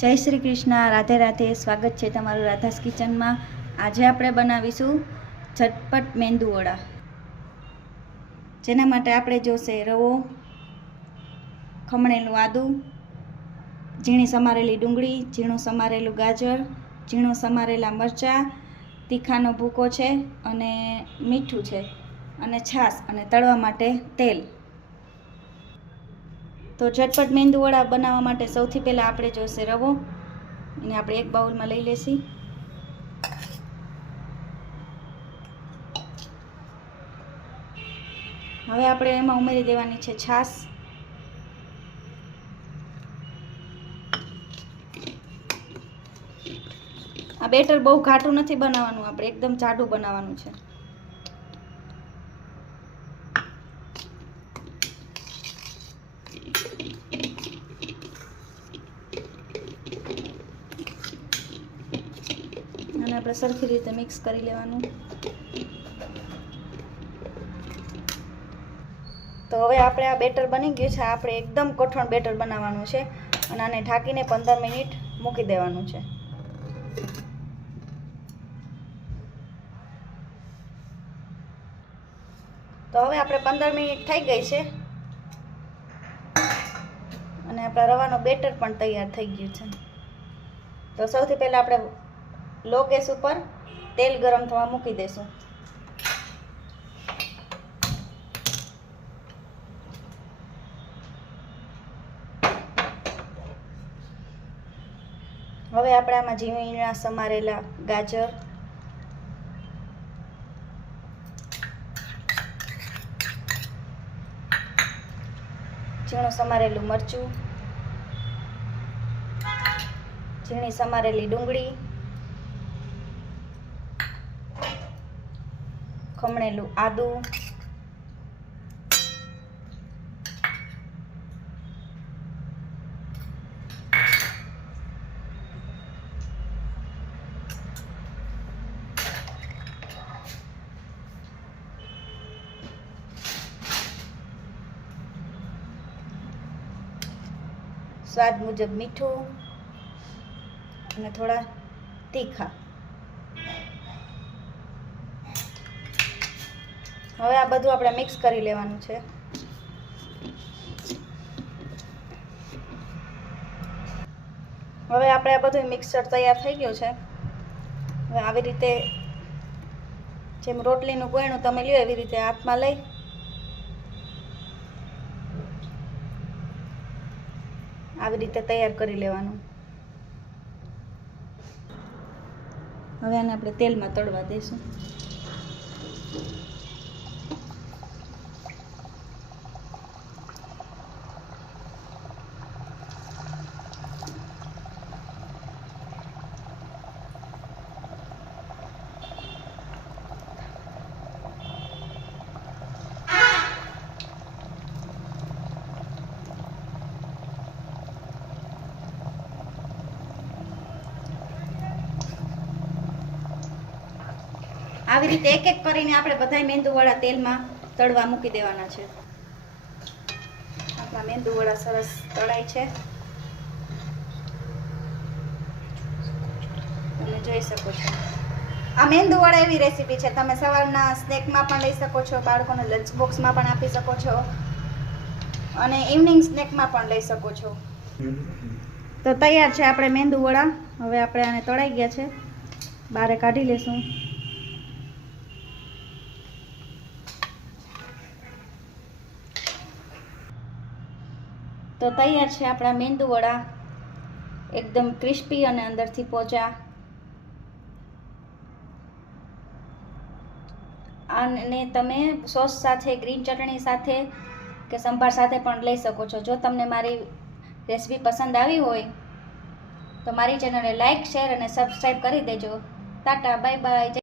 જય શ્રી કૃષ્ણ, રાધે રાધે. સ્વાગત છે તમારું રાધાસ કિચનમાં. આજે આપણે બનાવીશું ઝટપટ મેંદુ વડા. જેના માટે આપણે જોશે રવો, ખમણેલું આદું, ઝીણી સમારેલી ડુંગળી, ઝીણું સમારેલું ગાજર, ઝીણું સમારેલા મરચાં, તીખાનો ભૂકો છે અને મીઠું છે અને છાશ અને તળવા માટે તેલ. તો ઝટપટ મેંદુ વડા બનાવવા માટે સૌથી પહેલાં આપણે જોશે રવો. એને આપણે એક બાઉલમાં લઈ લેશી. હવે આપણે એમાં ઉમેરી દેવાની છે છાશ. આ બેટર બહુ ઘાટું નથી બનાવવાનું, આપણે એકદમ જાડું બનાવવાનું છે. અને આપણે સરખી રીતે મિક્સ કરી લેવાનું. તો હવે આપણે આ બેટર બની ગયું છે. આપણે એકદમ કઠણ બેટર બનાવવાનું છે અને આને ઢાંકીને 15 મિનિટ મૂકી દેવાનું છે. તો હવે આપણે 15 મિનિટ થઈ ગઈ છે અને આપણા રવાનો બેટર પણ તૈયાર થઈ ગયું છે. તો સૌથી પહેલાં આપણે લો ગેસ ઉપર તેલ ગરમ થવા મૂકી દેશું. હવે આપણે આમાં ઝીણા સમારેલા ગાજર, ઝીણું સમારેલું મરચું, ઝીણી સમારેલી ડુંગળી, ખમણેલું આદું, સ્વાદ મુજબ મીઠું અને થોડા તીખા. હવે આ બધું આપણે મિક્સ કરી લેવાનું છે. હવે આપણે આ બધું મિક્સર તૈયાર થઈ ગયું છે. હવે આવી રીતે જેમ રોટલીનું ગોયણું તમે લ્યો એવી રીતે હાથમાં લઈ આવી રીતે તૈયાર કરી લેવાનું. હવે આને આપણે તેલમાં તળવા દઈશું. આવી રીતે એક એક કરીને આપણે બધાય મેંદુવડા તેલમાં તળવા મૂકી દેવાના છે. આપણા મેંદુવડા સરસ તળાય છે, તમે જોઈ શકો છો. આ મેંદુવડા એવી રેસીપી છે, તમે સવારના સ્નેકમાં પણ લઈ શકો છો, બાળકોને લંચ બોક્સમાં પણ આપી શકો છો અને ઇવનિંગ સ્નેકમાં પણ લઈ શકો છો. તો તૈયાર છે આપણે મેંદુવડા. હવે આપણે આને તળાઈ ગયા છે, બહાર કાઢી લેશું. તો તૈયાર છે આપણા મેંદુવડા, એકદમ ક્રિસ્પી અને અંદરથી પોચા. અને તમે સોસ સાથે, ગ્રીન ચટણી સાથે કે સંભાર સાથે પણ લઈ શકો છો. જો તમને મારી રેસીપી પસંદ આવી હોય તો મારી ચેનલને લાઈક, શેર અને સબસ્ક્રાઈબ કરી દેજો. Tata, bye bye.